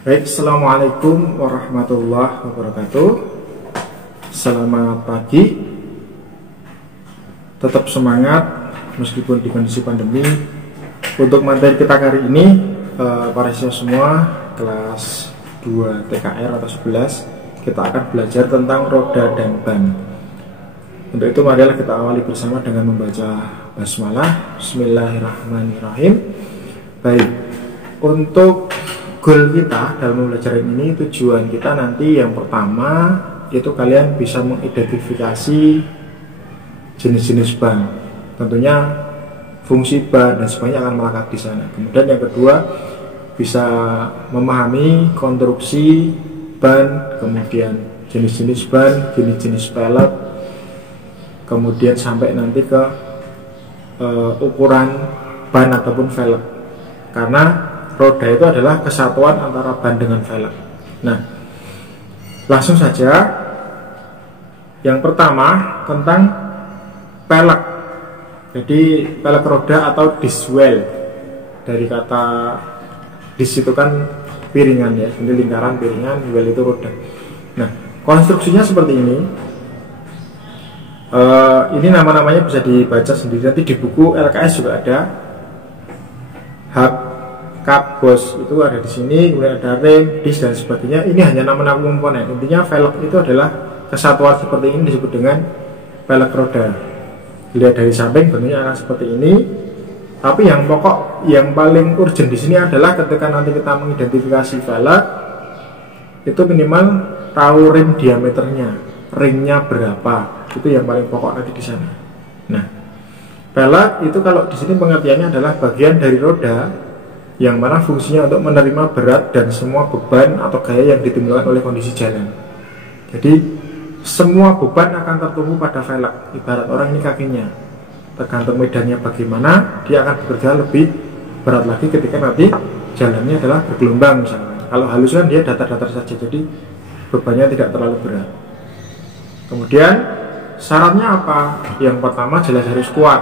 Baik, assalamualaikum warahmatullahi wabarakatuh. Selamat pagi. Tetap semangat meskipun di kondisi pandemi. Untuk materi kita kali ini, para siswa semua kelas 2 TKR atau 11, kita akan belajar tentang roda dan ban. Untuk itu marilah kita awali bersama dengan membaca basmalah. Bismillahirrahmanirrahim. Baik, untuk goal kita dalam belajar ini, tujuan kita nanti yang pertama itu kalian bisa mengidentifikasi jenis-jenis ban, tentunya fungsi ban dan sebagainya akan melekat di sana. Kemudian yang kedua, bisa memahami konstruksi ban, kemudian jenis-jenis ban, jenis-jenis pelek, kemudian sampai nanti ke ukuran ban ataupun velg, karena roda itu adalah kesatuan antara ban dengan velg. Nah, langsung saja. Yang pertama tentang pelek. Jadi pelek roda atau disc wheel, dari kata disc itu kan piringan ya, ini lingkaran piringan, wheel itu roda. Nah, konstruksinya seperti ini. Ini nama-namanya bisa dibaca sendiri, nanti di buku LKS juga ada. Hub, kap, bos itu ada di sini, kemudian ada rem, disc dan sebagainya. Ini hanya nama-nama komponen. Intinya velg itu adalah kesatuan seperti ini, disebut dengan pelek roda. Dilihat dari samping bentuknya akan seperti ini. Tapi yang pokok, yang paling urgent di sini adalah ketika nanti kita mengidentifikasi velg, itu minimal tahu rim diameternya, ringnya berapa. Itu yang paling pokok nanti di sana. Nah, pelek itu kalau di sini pengertiannya adalah bagian dari roda yang mana fungsinya untuk menerima berat dan semua beban atau gaya yang ditimbulkan oleh kondisi jalan. Jadi semua beban akan tertumpu pada velg. Ibarat orang ini kakinya, tergantung medannya bagaimana, dia akan bekerja lebih berat lagi ketika nanti jalannya adalah bergelombang misalnya. Kalau halus kan dia datar-datar saja, jadi bebannya tidak terlalu berat. Kemudian syaratnya apa? Yang pertama jelas harus kuat,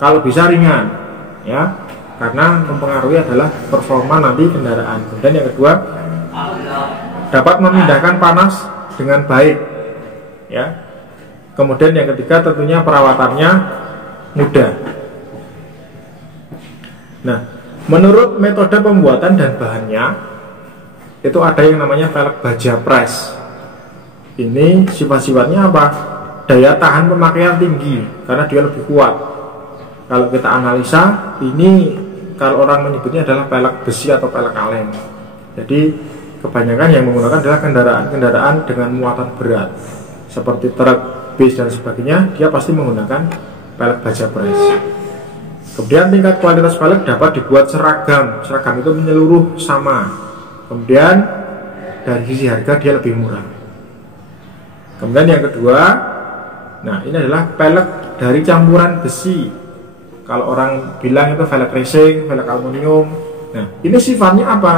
kalau bisa ringan ya, karena mempengaruhi adalah performa nanti kendaraan. Kemudian yang kedua, dapat memindahkan panas dengan baik ya. Kemudian yang ketiga, tentunya perawatannya mudah. Nah, menurut metode pembuatan dan bahannya, itu ada yang namanya velg baja press. Ini sifat-sifatnya apa? Daya tahan pemakaian tinggi karena dia lebih kuat. Kalau kita analisa, ini kalau orang menyebutnya adalah pelek besi atau pelek kaleng. Jadi kebanyakan yang menggunakan adalah kendaraan dengan muatan berat seperti truk, bis dan sebagainya. Dia pasti menggunakan pelek baja press. Kemudian tingkat kualitas pelek dapat dibuat seragam. Seragam itu menyeluruh sama. Kemudian dari sisi harga dia lebih murah. Kemudian yang kedua, nah ini adalah pelek dari campuran besi. Kalau orang bilang itu velg racing, velg aluminium. Nah, ini sifatnya apa?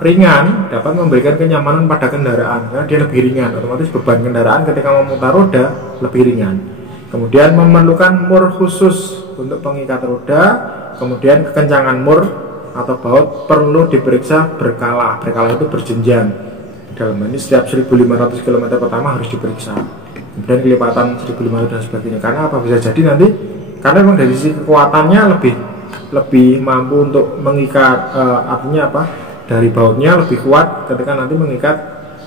Ringan, dapat memberikan kenyamanan pada kendaraan karena dia lebih ringan. Otomatis beban kendaraan ketika memutar roda lebih ringan. Kemudian memerlukan mur khusus untuk pengikat roda. Kemudian kekencangan mur atau baut perlu diperiksa berkala. Berkala itu berjenjang. Dalam ini setiap 1500 km pertama harus diperiksa. Kemudian kelipatan 1500 dan sebagainya. Karena apa? Bisa jadi nanti, karena memang dari sisi kekuatannya lebih mampu untuk mengikat, artinya apa, dari bautnya lebih kuat ketika nanti mengikat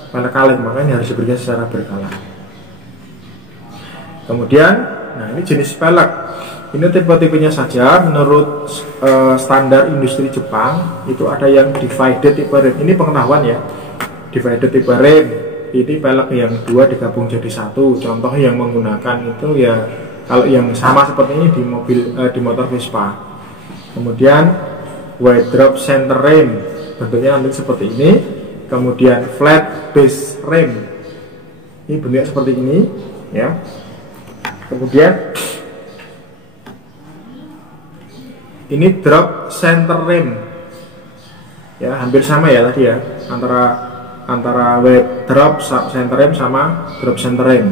pelek kaleng, makanya harus diberikan secara berkala. Kemudian, nah ini jenis pelek, ini tipe-tipenya saja. Menurut standar industri Jepang itu ada yang divided type rim. Ini pengetahuan ya, divided type rim. Ini pelek yang dua digabung jadi satu. Contoh yang menggunakan itu ya, kalau yang sama seperti ini di mobil, di motor Vespa. Kemudian wide drop center rim, bentuknya nanti seperti ini. Kemudian flat base rim, ini bentuknya seperti ini ya. Kemudian ini drop center rim ya, hampir sama ya tadi ya, antara wide drop center rim sama drop center rim.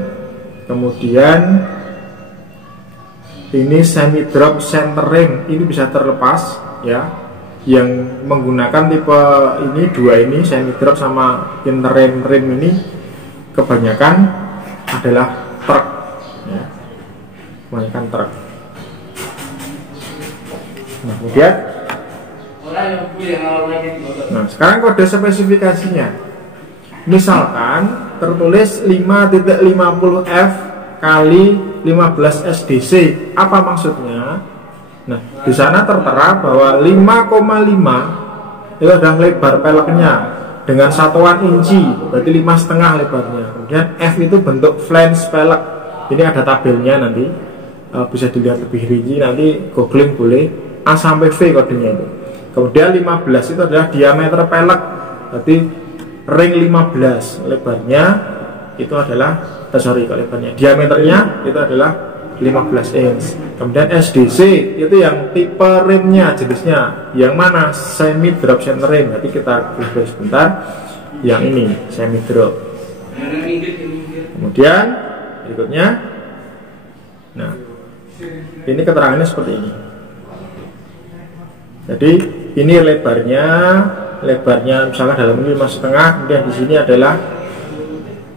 Kemudian ini semi drop center rim, ini bisa terlepas ya. yang menggunakan tipe ini, dua ini, semi drop sama interim rim ini kebanyakan adalah truk ya. Kebanyakan truk. Nah, kemudian sekarang kode spesifikasinya. Misalkan tertulis 5.50F kali 15 SDC. Apa maksudnya? Nah, di sana tertera bahwa 5,5 itu adalah lebar peleknya dengan satuan inci, berarti 5,5 lebarnya. Kemudian F itu bentuk flange pelek. Ini ada tabelnya nanti, bisa dilihat lebih rinci, nanti googling boleh. A sampai V kodenya itu. Kemudian 15 itu adalah diameter pelek, berarti ring 15 lebarnya itu adalah lebarnya, diameternya itu adalah 15 inch. Kemudian SDC itu yang tipe rimnya, jenisnya yang mana, semi drop center rim. Berarti kita beri sebentar, yang ini semi drop. Kemudian berikutnya, nah ini keterangannya seperti ini. Jadi ini lebarnya misalkan dalam ini 5,5. Kemudian di sini adalah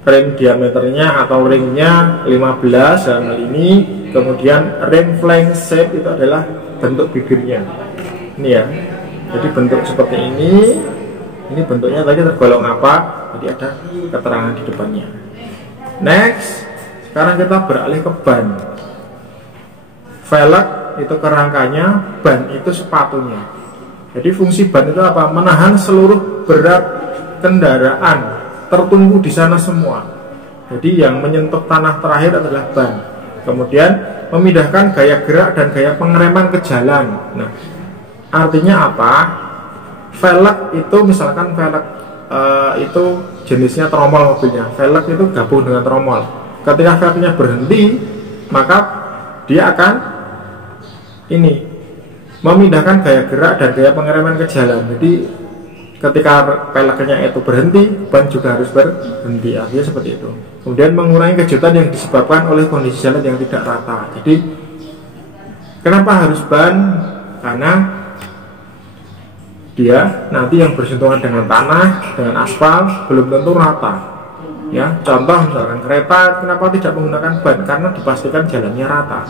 rim diameternya atau ringnya 15 dalam hal ini. Kemudian rim flange shape itu adalah bentuk bibirnya. Ini ya. Jadi bentuk seperti ini. Ini bentuknya tadi tergolong apa? Jadi ada keterangan di depannya. Next, sekarang kita beralih ke ban. Velg itu kerangkanya, ban itu sepatunya. Jadi fungsi ban itu apa? Menahan seluruh berat kendaraan tertumpu di sana semua. Jadi yang menyentuh tanah terakhir adalah ban. Kemudian memindahkan gaya gerak dan gaya pengereman ke jalan. Nah, artinya apa? Velg itu misalkan velg itu jenisnya tromol mobilnya. Velg itu gabung dengan tromol. Ketika velgnya berhenti, maka dia akan ini memindahkan gaya gerak dan gaya pengereman ke jalan. Jadi ketika peleknya itu berhenti, ban juga harus berhenti. Artinya seperti itu. Kemudian mengurangi kejutan yang disebabkan oleh kondisi jalan yang tidak rata. Jadi kenapa harus ban? Karena dia nanti yang bersentuhan dengan tanah, dengan aspal belum tentu rata. Ya, contoh misalkan kereta, kenapa tidak menggunakan ban? Karena dipastikan jalannya rata.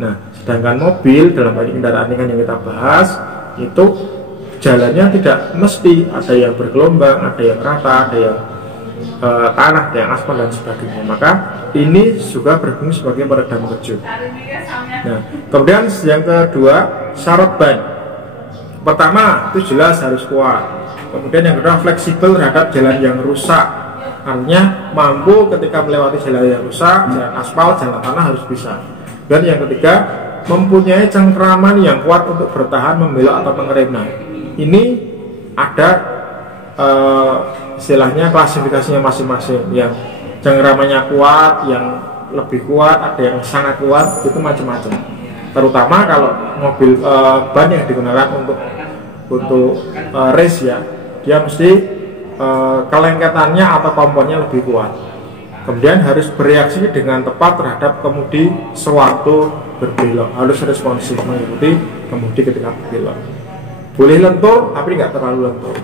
Nah, sedangkan mobil dalam hal kendaraan ringan yang kita bahas itu jalannya tidak mesti, ada yang bergelombang, ada yang rata, ada yang tanah, ada yang aspal dan sebagainya. Maka ini juga berfungsi sebagai peredam kejut. Nah, kemudian yang kedua, syarat ban. Pertama, itu jelas harus kuat. Kemudian yang kedua, fleksibel terhadap jalan yang rusak. Artinya mampu ketika melewati jalan yang rusak, jalan aspal, jalan tanah harus bisa. Dan yang ketiga, mempunyai cengkraman yang kuat untuk bertahan, membelok atau mengerem. Nah, ini ada istilahnya klasifikasinya masing-masing. Yang cengkramannya kuat, yang lebih kuat, ada yang sangat kuat, itu macam-macam. Terutama kalau mobil ban yang digunakan untuk race ya, dia mesti kelengketannya atau komponnya lebih kuat. Kemudian harus bereaksi dengan tepat terhadap kemudi sewaktu berbelok, harus responsif mengikuti kemudi ketika berbelok. Boleh lentur tapi nggak terlalu lentur.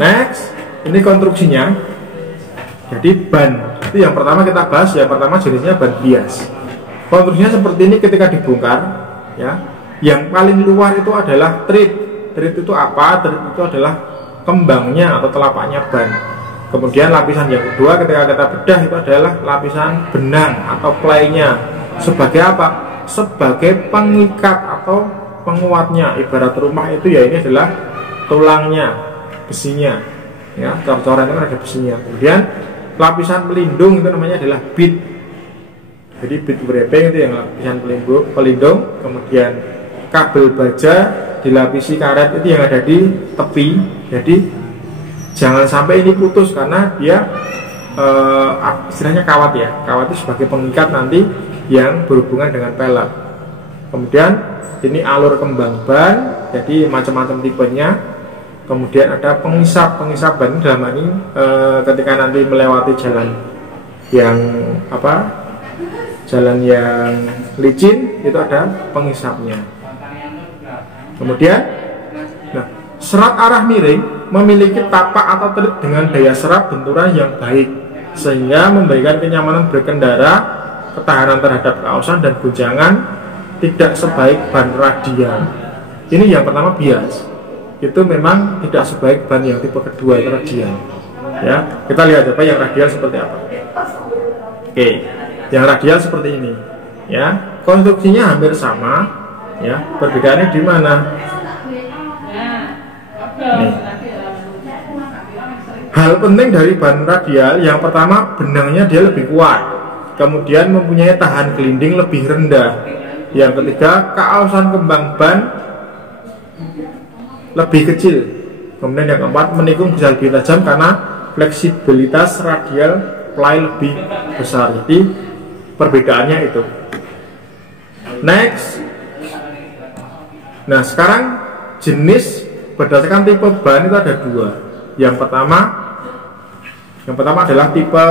Next, ini konstruksinya. Jadi ban itu yang pertama kita bahas. Yang pertama jenisnya ban bias. Konstruksinya seperti ini ketika dibongkar ya. Yang paling luar itu adalah tread. Tread itu apa? Tread itu adalah kembangnya atau telapaknya ban. Kemudian lapisan yang kedua ketika kita bedah itu adalah lapisan benang atau playnya. Sebagai apa? Sebagai pengikat atau penguatnya. Ibarat rumah itu ya ini adalah tulangnya, besinya. Ya, cor-coran itu ada besinya. Kemudian lapisan pelindung itu namanya adalah bit. Jadi bit wrapping itu yang lapisan pelindung. Kemudian kabel baja dilapisi karet itu yang ada di tepi. Jadi jangan sampai ini putus karena dia istilahnya kawat ya. Kawat itu sebagai pengikat nanti yang berhubungan dengan pelek. Kemudian ini alur kembang ban, jadi macam-macam tipenya. Kemudian ada pengisap ban dalam hal ini ketika nanti melewati jalan yang jalan yang licin itu ada pengisapnya. Kemudian Serat arah miring memiliki tapak atau telit dengan daya serap benturan yang baik, sehingga memberikan kenyamanan berkendara, ketahanan terhadap keausan dan guncangan, tidak sebaik ban radial. Ini yang pertama bias, itu memang tidak sebaik ban yang tipe kedua itu radial. Ya, kita lihat apa yang radial seperti apa. Oke, yang radial seperti ini. Ya, konstruksinya hampir sama. Ya, perbedaannya di mana? Nih. Hal penting dari ban radial yang pertama, benangnya dia lebih kuat, kemudian mempunyai tahan gelinding lebih rendah. Yang ketiga, keausan kembang ban lebih kecil. Kemudian yang keempat, menikung bisa lebih tajam karena fleksibilitas radial ply lebih besar. Jadi perbedaannya itu. Next. Nah, sekarang jenis berdasarkan tipe ban itu ada dua. Yang pertama adalah tipe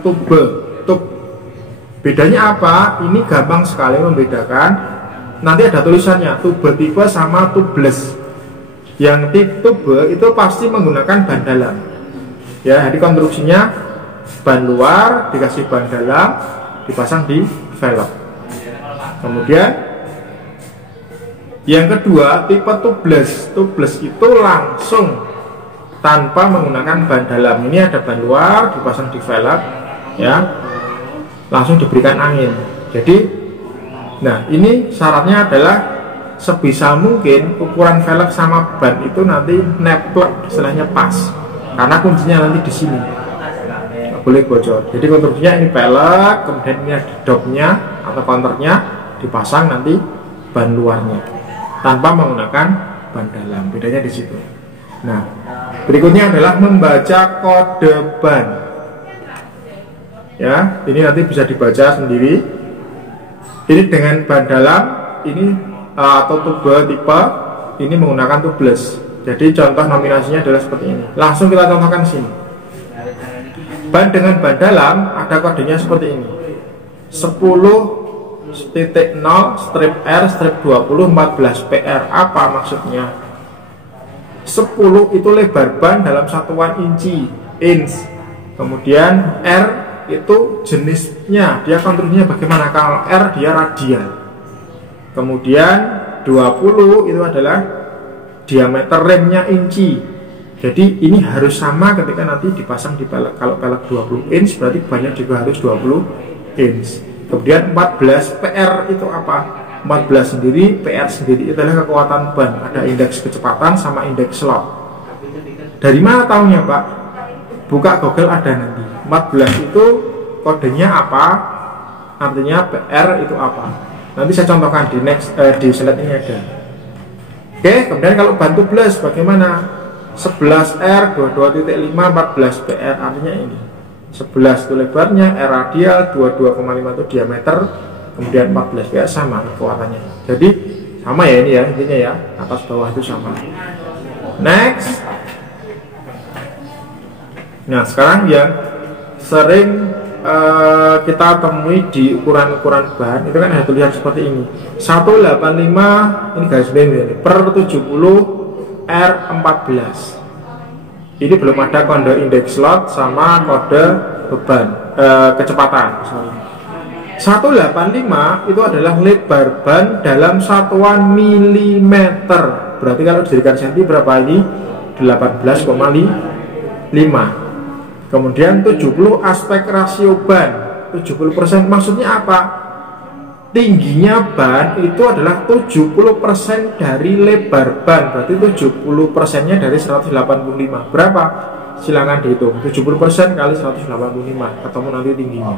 tube. Bedanya apa? Ini gampang sekali membedakan. Nanti ada tulisannya tube tipe sama tubeless. Yang tipe tube itu pasti menggunakan ban dalam. Ya, jadi konstruksinya ban luar dikasih ban dalam, dipasang di velg. Kemudian yang kedua tipe tubeless. Tubeless itu langsung tanpa menggunakan ban dalam. Ini ada ban luar dipasang di velg, ya, langsung diberikan angin. Jadi, nah ini syaratnya adalah sebisa mungkin ukuran velg sama ban itu nanti neplek, istilahnya pas. Karena kuncinya nanti di sini, nggak boleh bocor. Jadi konstruksinya ini velg, kemudian ini ada dopnya atau counternya, dipasang nanti ban luarnya tanpa menggunakan ban dalam. Bedanya di situ. Nah, berikutnya adalah membaca kode ban. Ya, ini nanti bisa dibaca sendiri. Ini dengan ban dalam, ini atau tube tipe ini menggunakan tubeless. Jadi contoh nominasinya adalah seperti ini. Langsung kita contohkan sini. Ban dengan ban dalam ada kodenya seperti ini. 10.0 strip R strip 20 14 PR. Apa maksudnya? 10 itu lebar ban dalam satuan inch. Kemudian R itu jenisnya, dia konturnya bagaimana. Kalau R dia radial. Kemudian 20 itu adalah diameter remnya inci. Jadi ini harus sama ketika nanti dipasang di pelek. Kalau pelek 20 inch berarti bannya juga harus 20 inch. Kemudian 14 PR itu apa? 14 sendiri, PR sendiri itu adalah kekuatan ban. Ada indeks kecepatan sama indeks slot. Dari mana tahunya, Pak? Buka Google ada nanti. 14 itu kodenya apa? Artinya PR itu apa? Nanti saya contohkan di slide ini ada. Oke, kemudian kalau ban tubeless bagaimana? 11R 22.5 14 PR, artinya ini. 11 itu lebarnya, R radial, 22,5 itu diameter, kemudian 14 PR sama kekuatannya. Jadi sama ya ini ya, intinya ya, atas bawah itu sama. Next. Nah, sekarang yang sering kita temui di ukuran-ukuran ban itu kan ada tulisan seperti ini. 185 ini garis miring per 70 R14. Ini belum ada kode indeks slot sama kode beban kecepatan. 185 itu adalah lebar ban dalam satuan milimeter. Berarti kalau dijadikan senti berapa ini? 18,5. Kemudian 70 aspek rasio ban 70%. Maksudnya apa? Tingginya ban itu adalah 70% dari lebar ban. Berarti 70% nya dari 185. Berapa? Silakan dihitung. 70% kali 185 ketemu nanti tingginya.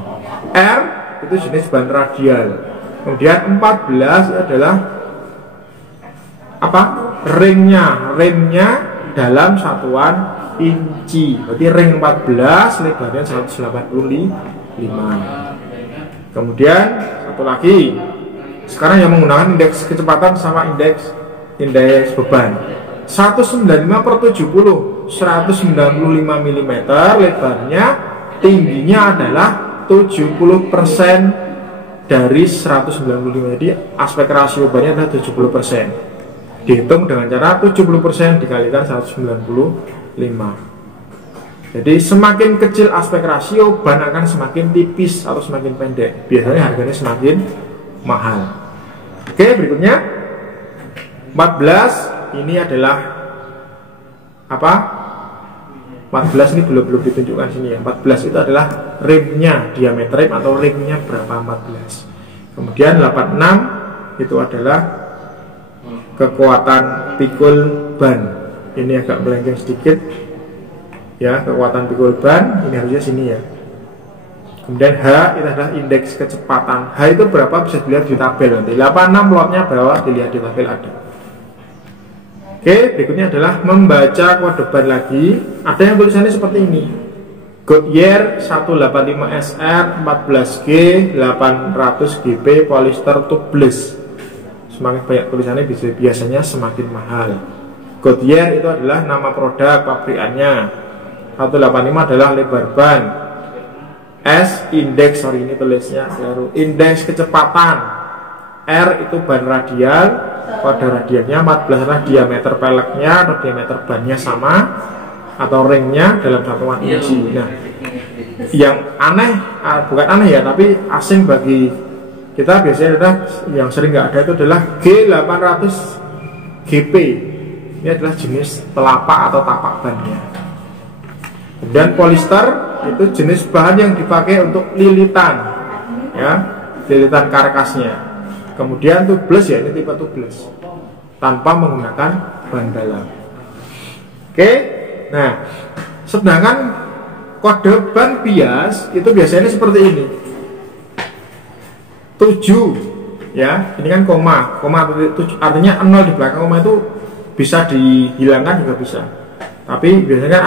R itu jenis ban radial. Kemudian 14 adalah apa? Remnya dalam satuan inci. Berarti ring 14 lebarnya 185. Kemudian satu lagi, sekarang yang menggunakan indeks kecepatan sama indeks beban. 195 per 70 195 mm lebarnya, tingginya adalah 70% dari 195. Jadi aspek rasio bannya adalah 70%. Dihitung dengan cara 70% dikalikan 195. Jadi semakin kecil aspek rasio, ban akan semakin tipis atau semakin pendek. Biasanya harganya semakin mahal. Oke, berikutnya 14. Ini adalah apa? 14 ini belum ditunjukkan sini ya. 14 itu adalah rimnya, diameter rim atau rimnya berapa 14. Kemudian 86 itu adalah kekuatan pikul ban. Ini agak melenceng sedikit ya, kekuatan pikul ban ini harusnya sini ya. Kemudian H itu adalah indeks kecepatan. H itu berapa bisa dilihat di tabel nanti. 86 lotnya bawah dilihat di tabel ada. Oke, berikutnya adalah membaca kode ban lagi. Ada yang tulisannya seperti ini. Goodyear 185 SR 14G 800 GP polyester tubeless. Semakin banyak tulisannya biasanya semakin mahal. Goodyear itu adalah nama produk pabrikannya. 185 adalah lebar ban. S indeks, sorry ini tulisnya baru, indeks kecepatan. R itu ban radial, kode radialnya 14 adalah diameter peleknya atau diameter bannya sama atau ringnya dalam satuan inci. Nah, yang aneh, bukan aneh ya, tapi asing bagi kita biasanya adalah yang sering nggak ada itu adalah G800 GP. Ini adalah jenis telapak atau tapak bannya. Kemudian polyester itu jenis bahan yang dipakai untuk lilitan, ya, lilitan karkasnya. Kemudian tubeless ya, ini tipe tubeless tanpa menggunakan ban dalam. Oke, nah, sedangkan kode ban bias itu biasanya seperti ini. 7 ya, ini kan koma artinya 0 di belakang koma itu bisa dihilangkan juga bisa. Tapi biasanya kan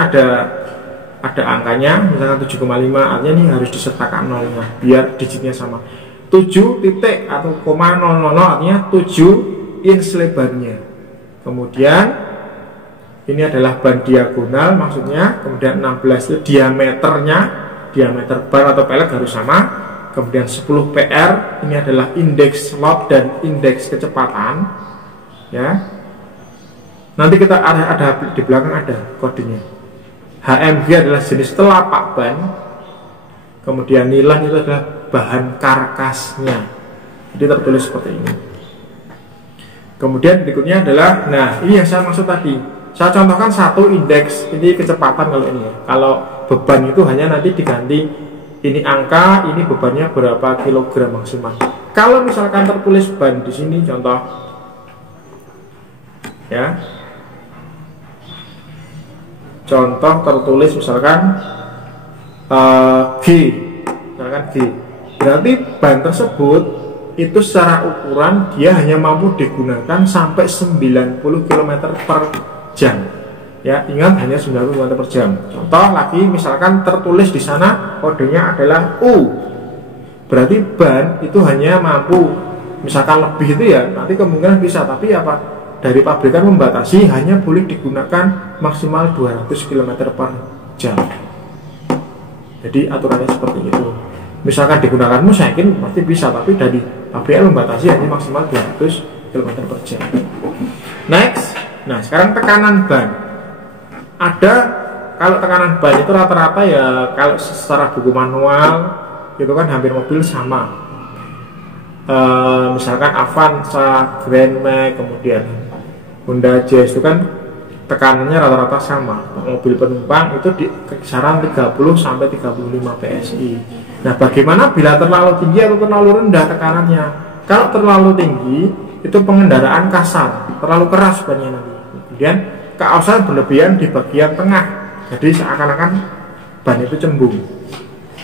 ada angkanya, misalnya 7,5, artinya ini harus disertakan nolnya biar digitnya sama. 7 titik atau koma 000 artinya 7 inch lebarnya. Kemudian ini adalah ban diagonal maksudnya. Kemudian 16 itu diameternya, diameter ban atau pelek harus sama. Kemudian 10 PR ini adalah indeks slot dan indeks kecepatan ya. Nanti kita ada di belakang ada kodenya. HMG adalah jenis telapak ban. Kemudian nilai itu adalah bahan karkasnya. Jadi tertulis seperti ini. Kemudian berikutnya adalah, nah ini yang saya maksud tadi. Saya contohkan satu indeks, ini kecepatan kalau ini ya. Kalau beban itu hanya nanti diganti ini angka, ini bebannya berapa kilogram maksimal. Kalau misalkan tertulis ban di sini contoh ya. Contoh tertulis misalkan G, misalkan G. Berarti ban tersebut itu secara ukuran dia hanya mampu digunakan sampai 90 km per jam. Ya, ingat hanya 90 km per jam. Contoh lagi misalkan tertulis di sana kodenya adalah U. Berarti ban itu hanya mampu misalkan lebih itu ya, nanti kemungkinan bisa, tapi apa? Dari pabrikan membatasi hanya boleh digunakan maksimal 200 km per jam. Jadi aturannya seperti itu. Misalkan digunakanmu saya yakin pasti bisa, tapi dari pabrikan membatasi hanya maksimal 200 km per jam. Next, nah sekarang tekanan ban. Ada, kalau tekanan ban itu rata-rata ya kalau secara buku manual itu kan hampir mobil sama. Misalkan Avanza, Grand Max, kemudian Honda Jazz itu kan tekanannya rata-rata sama. Mobil penumpang itu di kisaran 30 sampai 35 PSI. Nah, bagaimana bila terlalu tinggi atau terlalu rendah tekanannya? Kalau terlalu tinggi itu pengendaraan kasar, terlalu keras bannya nanti. Kemudian keausan berlebihan di bagian tengah, jadi seakan-akan ban itu cembung.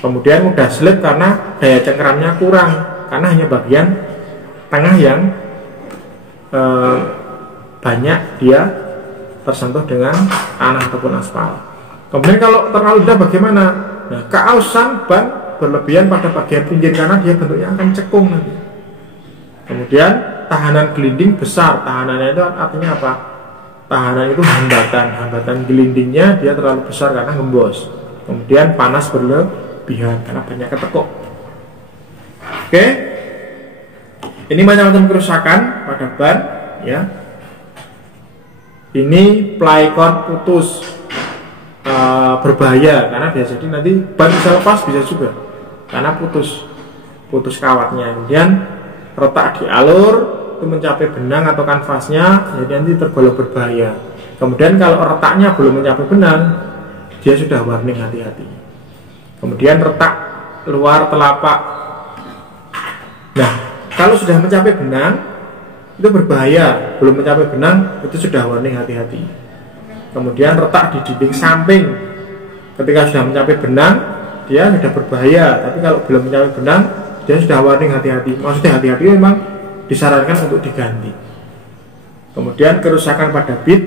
Kemudian mudah slip karena daya cengkeramnya kurang, karena hanya bagian tengah yang banyak dia tersentuh dengan tanah ataupun aspal. Kemudian kalau terlalu rendah bagaimana? Nah, keausan ban berlebihan pada bagian pinggir karena dia bentuknya akan cekung nanti. Kemudian tahanan gelinding besar. Tahanannya itu artinya apa? Tahanan itu hambatan gelindingnya dia terlalu besar karena gembos. Kemudian panas berlebihan karena banyak ketekuk. Oke, ini macam-macam kerusakan pada ban ya. ini plycord putus, berbahaya karena bisa jadi nanti ban bisa lepas, bisa juga karena putus kawatnya. Kemudian retak di alur itu mencapai benang atau kanvasnya, jadi nanti tergolong berbahaya. Kemudian kalau retaknya belum mencapai benang, dia sudah warning hati-hati. Kemudian retak luar telapak, nah kalau sudah mencapai benang itu berbahaya, belum mencapai benang itu sudah warning hati-hati. Kemudian retak di dinding samping, ketika sudah mencapai benang dia sudah berbahaya, tapi kalau belum mencapai benang dia sudah warning hati-hati. Maksudnya hati-hati memang disarankan untuk diganti. Kemudian kerusakan pada bit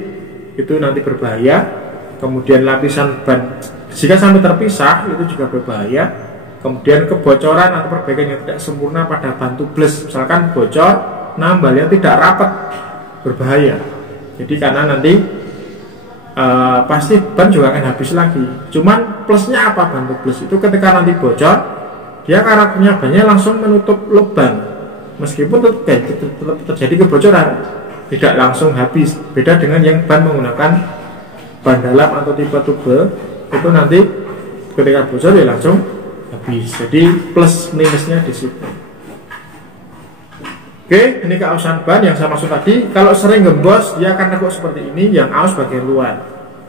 itu nanti berbahaya. Kemudian lapisan ban jika sampai terpisah itu juga berbahaya. Kemudian kebocoran atau perbaikan yang tidak sempurna pada ban tubles, misalkan bocor, nambalnya tidak rapat, berbahaya. Jadi karena nanti pasti ban juga akan habis lagi. Cuman plusnya apa ban tubles itu, ketika nanti bocor, dia karena punya bannya langsung menutup lubang, meskipun tetap terjadi kebocoran, tidak langsung habis. Beda dengan yang ban menggunakan ban dalam atau tipe tube, itu nanti ketika bocor ya langsung habis. Jadi plus minusnya di situ. Oke, ini keausan ban yang saya maksud tadi. Kalau sering gembos dia akan nekuk seperti ini, yang aus bagian luar.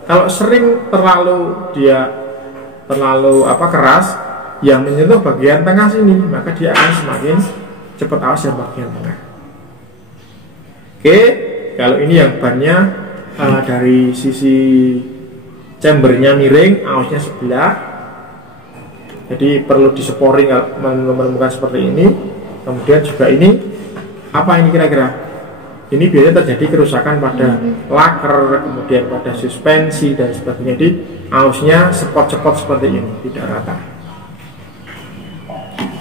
Kalau sering terlalu keras, yang menyentuh bagian tengah sini, maka dia akan semakin cepat aus yang bagian tengah. Oke, kalau ini yang bannya dari sisi chambernya miring, ausnya sebelah, jadi perlu diseporing kalau menemukan seperti ini. Kemudian juga ini, apa ini kira-kira? Ini biasanya terjadi kerusakan pada laker, kemudian pada suspensi dan sebagainya. Jadi ausnya sepot-sepot seperti ini, tidak rata.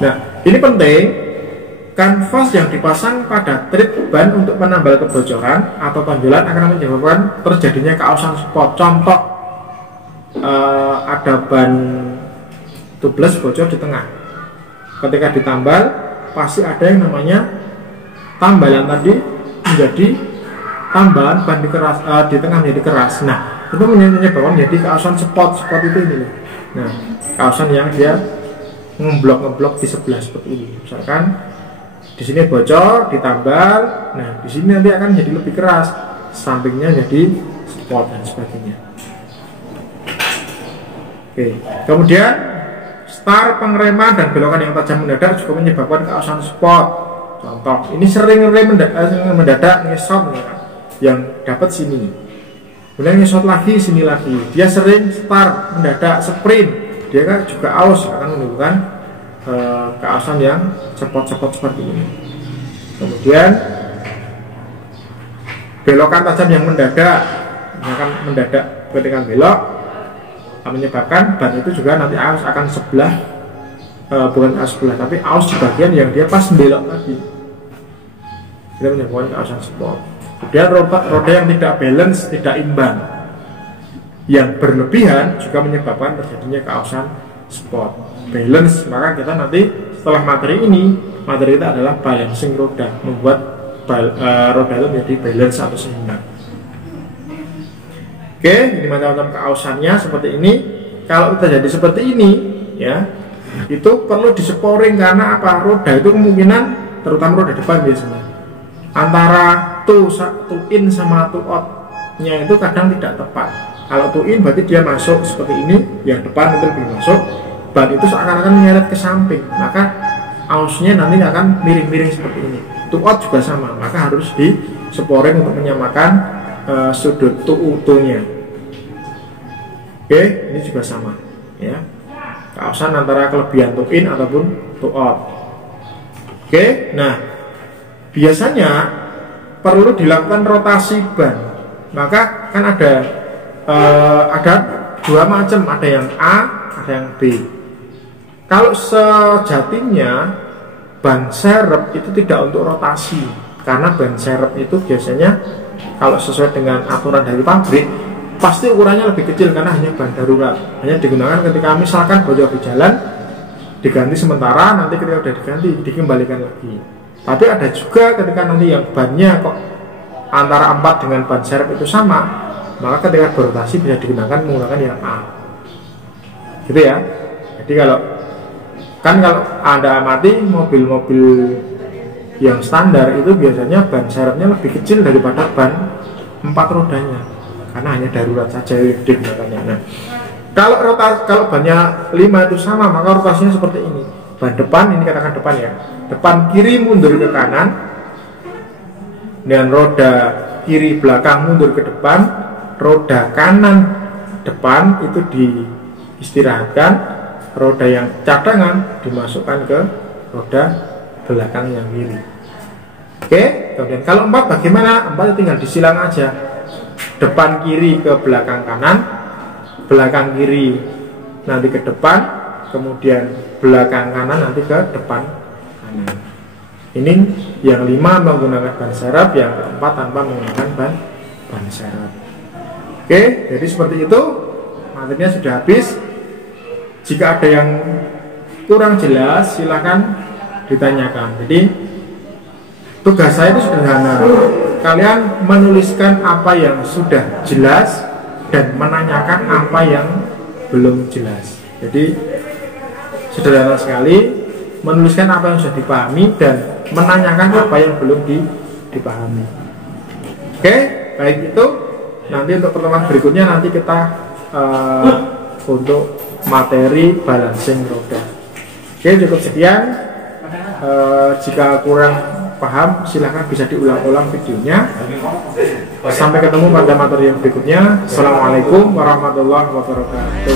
Nah, ini penting. Kanvas yang dipasang pada trip ban untuk menambal kebocoran atau tonjolan akan menyebabkan terjadinya keausan spot. Contoh, ada ban tubles bocor di tengah. Ketika ditambal, pasti ada yang namanya tambalan tadi menjadi tambalan ban di tengah menjadi keras. Nah, itu menyebabkan jadi keausan spot itu ini. Nah, keausan yang dia ngeblok di sebelah seperti ini. Misalkan di sini bocor, ditambal, nah di sini nanti akan jadi lebih keras, sampingnya jadi spot dan sebagainya. Oke, kemudian star, pengereman dan belokan yang tajam mendadak juga menyebabkan keausan spot. Contoh, ini sering rem mendadak ngesot, yang dapat sini, kemudian ngesot lagi sini lagi. Dia sering start mendadak sprint, dia kan juga aus, akan menimbulkan keausan yang cepot-cepot seperti ini. Kemudian belokan tajam yang mendadak, ketika belok menyebabkan ban itu juga nanti aus akan sebelah, bukan aus sebelah tapi aus di bagian yang dia pas belok tadi, kita menyebabkan keausan spot. Kemudian roda yang tidak balance, tidak imbang, yang berlebihan juga menyebabkan terjadinya keausan spot. Balance, maka kita nanti setelah materi itu adalah balancing roda, membuat roda itu menjadi balance atau seimbang. Oke, ini macam-macam keausannya seperti ini. Kalau terjadi seperti ini, ya, itu perlu diseporing karena apa? Roda itu kemungkinan, terutama roda depan biasanya, antara two in sama two out-nya itu kadang tidak tepat. Kalau two in berarti dia masuk seperti ini, yang depan itu lebih masuk. Ban itu seakan-akan menyeret ke samping, maka ausnya nanti akan miring-miring seperti ini. Two out juga sama, maka harus diseporing untuk menyamakan sudut tuutunya. Oke, ini juga sama, ya. Keausan antara kelebihan two in ataupun two out. Oke, nah biasanya perlu dilakukan rotasi ban. Maka kan ada dua macam, ada yang A, ada yang B. Kalau sejatinya ban serep itu tidak untuk rotasi, karena ban serep itu biasanya kalau sesuai dengan aturan dari pabrik pasti ukurannya lebih kecil karena hanya ban darurat, hanya digunakan ketika misalkan bocor di jalan, diganti sementara, nanti ketika sudah diganti dikembalikan lagi. Tapi ada juga ketika nanti yang bannya kok antara 4 dengan ban serep itu sama, maka ketika berotasi bisa digunakan menggunakan yang A, gitu ya. Jadi kalau Anda amati mobil-mobil yang standar itu biasanya ban serepnya lebih kecil daripada ban 4 rodanya, karena hanya darurat saja digunakannya. Nah, kalau bannya 5 itu sama, maka rotasinya seperti ini. Ban depan, ini katakan depan ya, depan kiri mundur ke kanan, dan roda kiri belakang mundur ke depan, roda kanan depan itu diistirahatkan, roda yang cadangan dimasukkan ke roda belakang yang kiri. Oke, kemudian kalau 4 bagaimana? 4 tinggal disilang aja, depan kiri ke belakang kanan, belakang kiri nanti ke depan, kemudian belakang kanan nanti ke depan kanan. Ini yang 5 menggunakan ban serep, yang keempat tanpa menggunakan ban serep. Oke, jadi seperti itu. Materinya sudah habis. Jika ada yang kurang jelas silahkan ditanyakan. Jadi tugas saya itu sederhana. Kalian menuliskan apa yang sudah jelas dan menanyakan apa yang belum jelas. Jadi sederhana sekali, menuliskan apa yang sudah dipahami dan menanyakan apa yang belum dipahami. Oke, baik itu. Nanti untuk pertemuan berikutnya nanti kita untuk materi balancing roda. Oke, cukup sekian. Jika kurang paham silahkan bisa diulang-ulang videonya. Sampai ketemu pada materi yang berikutnya. Assalamualaikum warahmatullahi wabarakatuh.